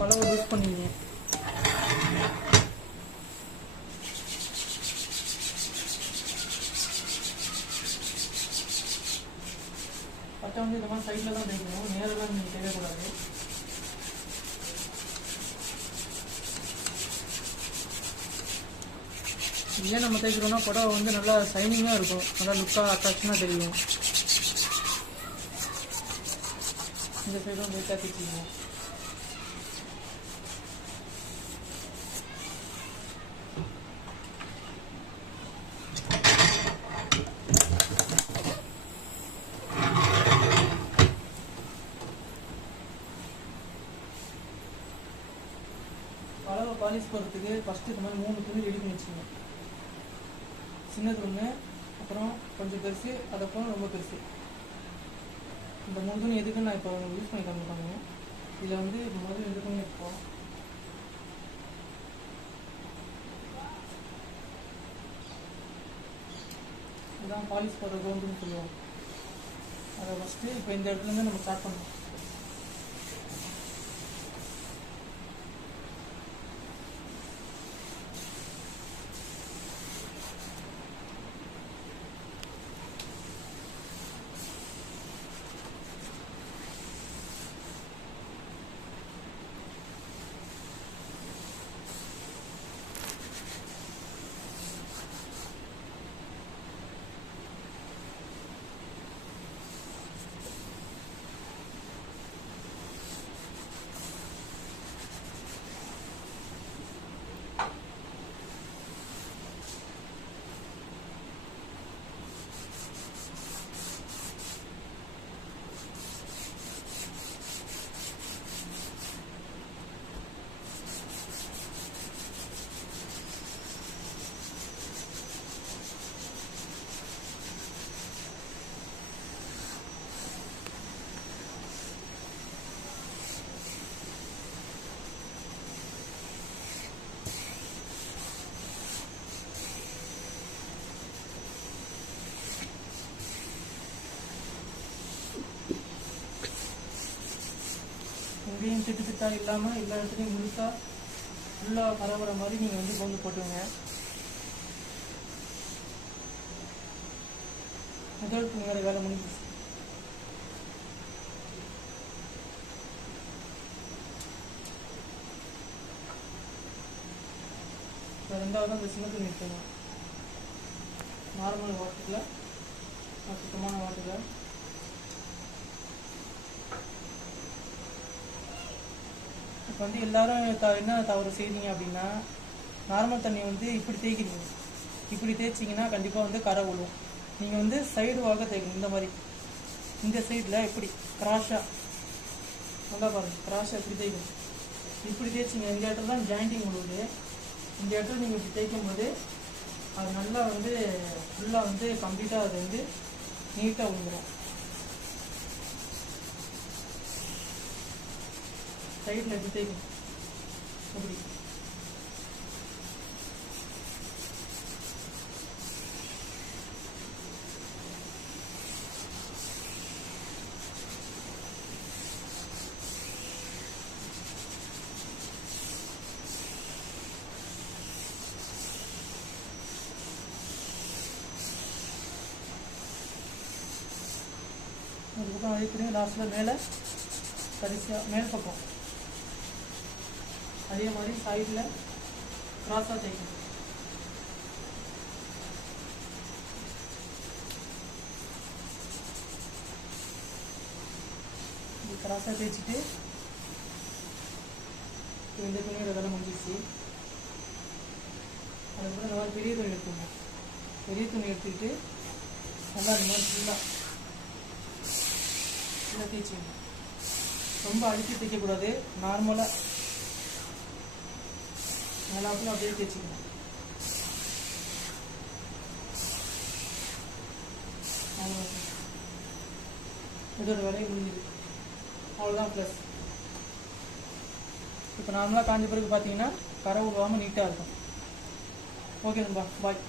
பழவை use பண்ணுவீங்க பட்டை வந்து இந்த மாதிரி சைடில் தான் தேய்க்கணும். நேரெல்லாம் நீங்கள் தேவைக்கூடாது இதே நம்ம தேய்க்கிறோம்னா புடவை வந்து நல்லா சைனிங்காக இருக்கும். நல்லா லுக்காக அட்ராக்ஷனாக தெரியும். இந்த சைடும் லைட்டாக தேய்ச்சிக்கணும் பழவை பாலிஷ் போடுறதுக்கு ஃபஸ்ட்டு இந்த மாதிரி மூணு துணி ரெடி பண்ணி வச்சுக்கணும். சின்னது ஒன்று அப்புறம் கொஞ்சம் பெருசு அதுக்கப்புறம் ரொம்ப பெருசு. இந்த மூணு துணி எதுக்கு நான் இப்போ யூஸ் பண்ணி காமிப்பாங்க இதில் வந்து இப்போ முதல்ல இந்த துணி எடுப்போம்? இதுதான் பாலிஷ் போடுற கவுண்டுன்னு சொல்லுவோம். அதை ஃபஸ்ட்டு இப்போ இந்த இடத்துலேருந்து நம்ம ஸ்டார்ட் பண்ணணும். எங்கேயும் திட்டு திட்டா இல்லாமல் எல்லா இடத்துலையும் முழுசாக ஃபுல்லாக பரவுற மாதிரி நீங்கள் வந்து கொண்டு போட்டுங்க முதல் துணியோட வேலை முடிஞ்சிச்சு. இப்போ ரெண்டாவது அந்த சின்ன துணி எடுத்துங்க நார்மல் வாட்டரில் சுத்தமான வாட்டரில் இப்போ வந்து எல்லாரும் த என்ன தவறு செய்கிறீங்க அப்படின்னா நார்மல் தண்ணி வந்து இப்படி தேய்க்கிறீங்க. இப்படி தேய்ச்சிங்கன்னா கண்டிப்பாக வந்து கரை விழுவும் நீங்கள் வந்து சைடு வாக தேய்க்கணும். இந்த மாதிரி. இந்த சைடில் இப்படி கிராஷாக நல்லா பாருங்கள் கிராஷாக இப்படி தேய்க்கணும்? இப்படி தேய்ச்சிங்க. இந்த இடத்துல தான் ஜாயிண்டிங் விழுவுது இந்த இடத்துல நீங்கள் இப்படி தேய்க்கும் போது அது நல்லா வந்து ஃபுல்லாக வந்து கம்ப்ளீட்டாக அது வந்து நீட்டாக விழுந்துடும் சைடில் எப்படி தேய்க்கணும் அப்படி அதுக்கப்புறம் அதே பண்ணி லாஸ்ட்டில் அதே மாதிரி சைடில் கிராஸாக தைக்கணும் இது கிராஸாக தேய்ச்சிட்டு இந்த துணியோட வேலை முடிஞ்சிச்சு அதுக்கப்புறம் இந்த மாதிரி பெரிய துணி எடுத்துங்க பெரிய துணி எடுத்துக்கிட்டு நல்லா இந்த மாதிரி ஃபுல்லாக ஃபுல்லாக தேய்ச்சிக்கணும் ரொம்ப அழுத்தி தைக்கக்கூடாது நார்மலாக மேலாப்புல அப்படியே தேய்ச்சிக்கணும் இதோட விலை முடிஞ்சுது அவ்வளோதான் ப்ளஸ் இப்போ நார்மலாக காஞ்ச பிறகு பார்த்தீங்கன்னா கரை விழுவாமல் நீட்டாக இருக்கும் ஓகே நண்பா பாய்